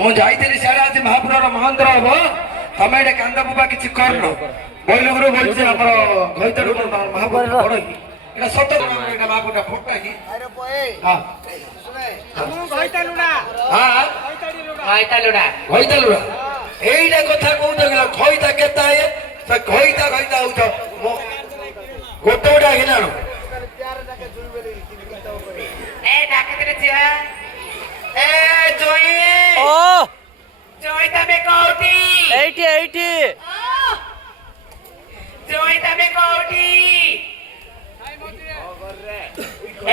ମୁଁ ଯାଇଥିଲି ସିଆଡେ ଆଜି ମହାପୁରର ମହନ୍ତ୍ର ହବ ତମେ ଏଠି କାନ୍ଦ ବୁବା କିଛି କରନ ବୈଲଗୁରୁ ବଲଛି ଆମର ଘଇତଡୁ ମହାପୁର ବଡ ଏଟା ସତ ଏଟା ବାବୁଟା ଫୋଟା କି अरे पोए हां हम घइतालुडा हां घइतालुडा एइला कथा कहू तो खइता केता ए से घइता घइता होत गोटोडा हिलानो प्यार जाके जुइबेली ए डाकतरे जिया ए जोई ओ जोई तमे कोठी 80 जोई तमे कोठी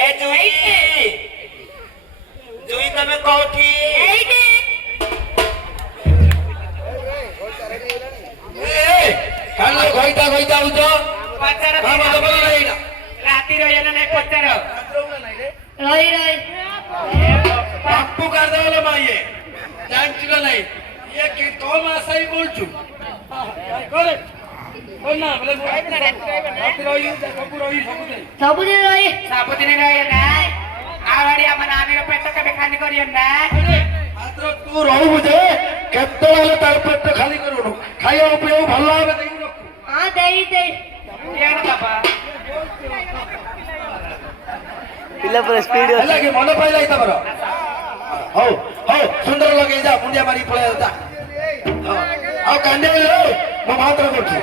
ए जोई जोई तमे कोठी कालो घइता घइता होत पचार काम दबल रहिला राती रहिला नाही पचार रही रही बापू कर देले माये जानचिलो नाही ये की तो मासाई बोलछु करे कोना बोले राती रही सबु रही सबुदिन रही सबुदिन रही नाही आवाडी आम नानीर पेट केबे खाली करियो ना मात्र तू रहू बुझे केते वाले तार पेट खाली करूनु खाइयो पियो भल्ला होबे देउ रखू हां देई देई ये ना बाबा पिला पर स्पीड ହେଲା କି ମନ ପାଇଲା ତମର ହଉ ହଉ ସୁନ୍ଦର ଲଗେଇ ଯା ମୁଣ୍ଡିଆ ମାରି ପଳେଇ ଯା ଆଉ କାଣ୍ଡେ ମୋ ମାତ୍ର କରୁଛି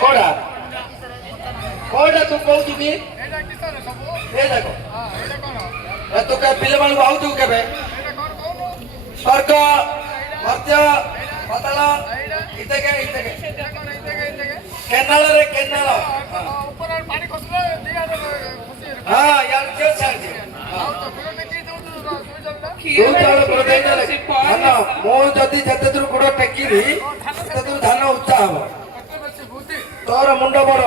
कोड़ा कोड़ा तू कहू भी ए देखो ए तो का पिले मानु आउ तू केबे स्वर्ग मध्य पाताल इते के केनाल रे केनाल ऊपर पानी खसले दिया हां यार के छाड़ दे आउ तो फिर की दउ तू चाल प्रदेश रे हां मो जदी जते दूर गोड़ टेकीरी तते दूर धान उच्चा हबो तोर मुंड बड़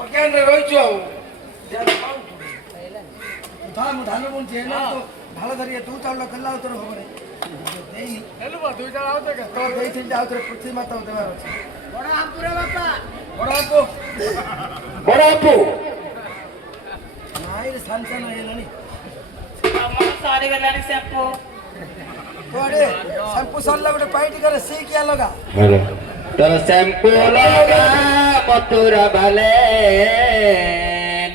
अज्ञान रे रहिछु धान धान बुनछि ना तो भालो धरिए तू चाल कल्ला तोर होबे देई हेलो बा दुई जना आउ देख तो देई थिन आउ तोर पृथ्वी माता देबार अछि बड़ा हमपुरे बापा बड़ा आपू नाइ रे सांसन हेलनी हमर सारी गलानी सेम्पू कोडे शैम्पू सरला गोटे पाइट करे सी किया लगा तोर शैम्पू लगा मथुरा बाले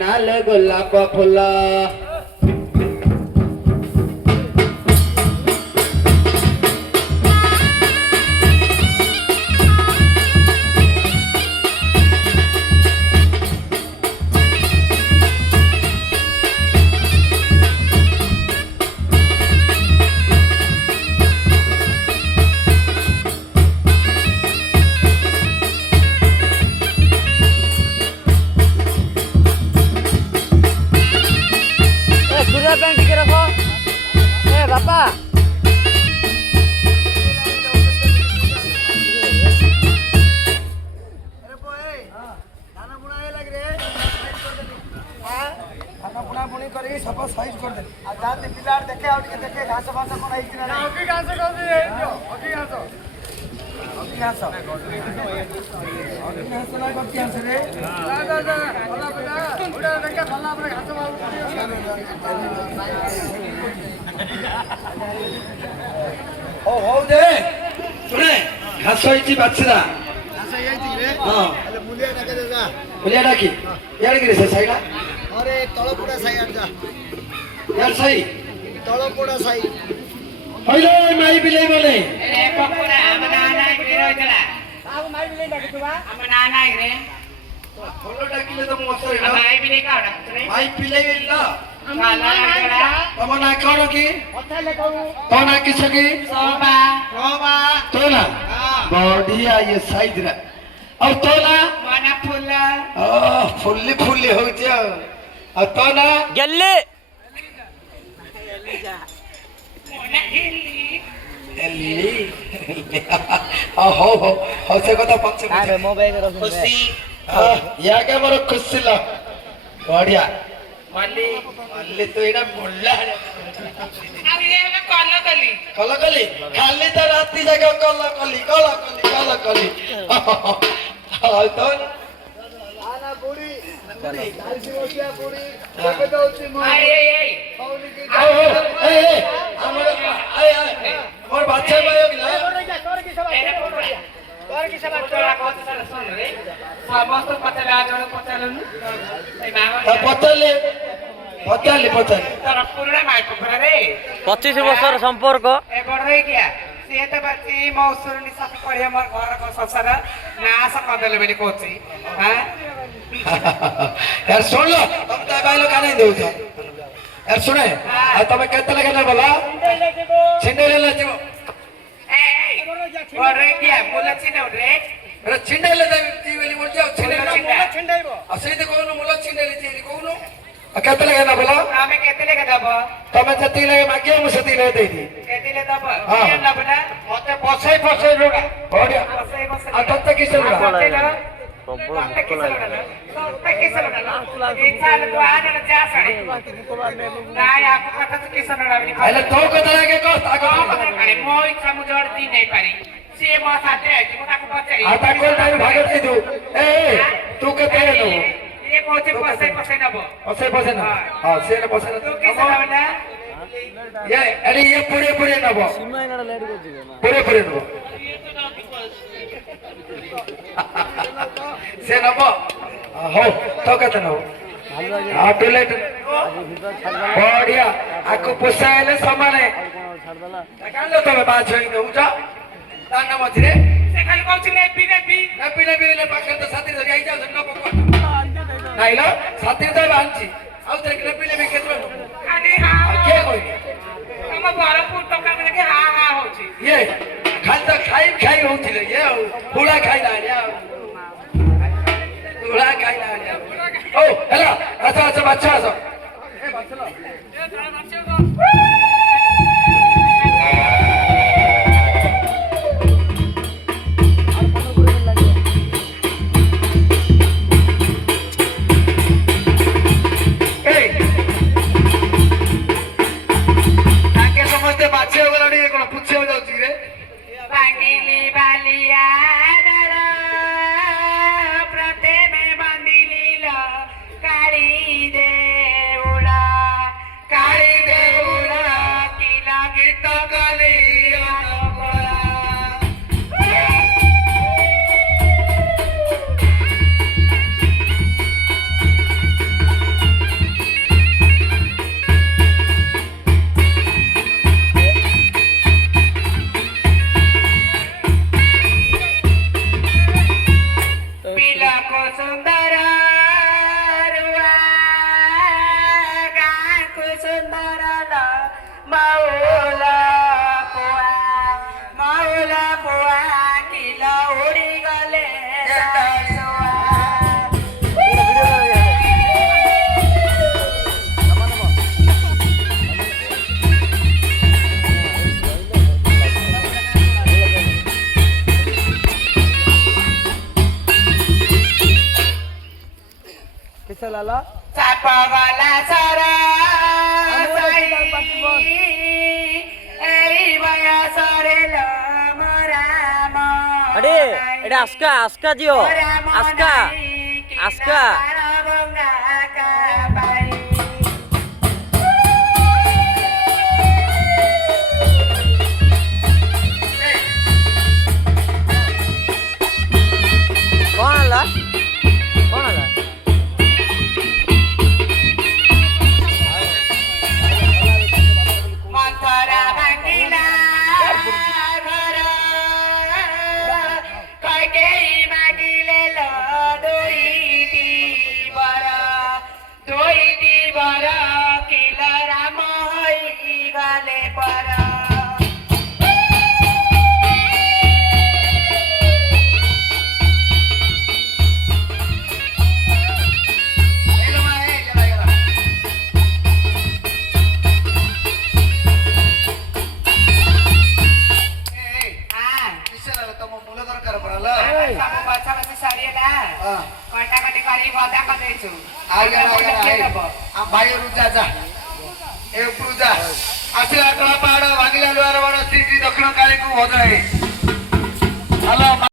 नाल गोलाप फूल बैंक के रखो ए बापा अरे पोए खाना बुनाए लग रे साइज कर दे हां खाना बुना बुनी करी सब साइज कर दे आ जाते पिलार देखे आउ के देखे घास भास कोन आइ कि ना ओके घास कर दे ओके घास ना करती हंस रे जा भला पिला उड़ा देखे भला अपने घास हो दे सुने घास होइछि बाछरा घास आइछि रे हां अरे मुलिया डाके देगा बोलिया डाकी यार कि रे से साइडा अरे तळपोडा साई आडजा यार सही तळपोडा साई हइलो माई बिलाई बोले ए पकोड़ा हम नाना रे रोइतला साहब माई बिलाई डाके तुबा हम नाना रे बोलो डाकिले तो मसरे ना माई बिलाई का डाकरे माई बिलाई ना काला डाकरा तम ना कोन की କଥା ଲେଖୁ तो ना किछ की सोबा बढ़िया ये साइज रे और तो ना मन फुला फुल्ली फुल्ली होचे और तो ना ಗೆಲ್ಲಿ मन हिली एली हो से कथा पंच ಅರೆ ಮೊಬೈಲ್ ರಫ್ खुशी याके मोर खुशी ल बढ़िया मल्ली अल्ली तो एडा मुल्ला अब ये मैं कॉल कली कलकली खाली तो राती जगह कलकली तो आना बुड़ी कालसी ओसिया बुड़ी के तो उसी मोर अरे ये ए हमर मोर बादशाह भाई गिला और की सब तोरा कौन सा सुन रे समस्त पचला जोड़ पचलन ए मामा पतले तोरा पूरा मार पकड़ा रे 25 ବର୍ଷର ସମ୍ପର୍କ ए बढ़ रही क्या से तो बच्ची मौसुर नि सब पढ़े हमर घर को संसार नाश कर देले बेली कोची हां यार सुन लो तुम तो भाई लोग काने दो यार सुने आ तुम्हें कहते लगे ना बोला छिंडे ले जो ए बढ़ रही क्या बोला छिने रे अरे छिंडे ले ती वाली बोल जाओ छिंडे छिंडे छिंडे असली तो कोनो मुला छिंडे ले ती कोनो कहते लगे ना बोला हमें कहते लगे दब तुम्हें जति लगे मागियो मुझे ती ले दे दी कहते ले दब हाँ। ये लबना मते बसे लोड़ा बढ़िया बसे बसे आ तत्ते किसे लोड़ा अरे तो कथा लगे को ताको आता कोल टाइम भागत की तू ए तू कहते है नो पसे ना हां से ना पसे ना ये अरे ये पूरे नबो ಸಿನಿಮಾ ಏನಡ ಲೇಟ್ ಗೊತ್ತಿದೆ पूरे नबो से नबो हो तो कहते नो हां टॉयलेट बढ़िया आको पोसाइले समान है ଛାଡದಲ್ಲ कालो तमे बात होई दउ जा तान मझरे नेपी ले पाखर तो साथी धरि आई जाउ न पको नाइलो साथी तो बांची आउ ते नेपी ले केतरो के कोई ये खाल तो खाई होथिले ये पुला खाई लानिया पुला खाई लानिया ओ हेला अच्छा बच्चा सो ए बच्चा किसे लाला सापवाला सारा अरे এটা আজকা দিও আজকা কোন আলা ସବୁ ବଛା ବଛି ସରିଗଲା କଟାକଟି କରି ଭଜା କରିଦେଇଛୁ ଭାଇ ଯା ଯା ଏ ଉପରୁ ଯା ଆସିଲା କଳା ପାହାଡ ଭାଙ୍ଗିଲା ଲୁହାର ବଡ ଶ୍ରୀ ଶ୍ରୀ ଦକ୍ଷିଣ କାଳୀଙ୍କୁ ଭଜା ହେଇ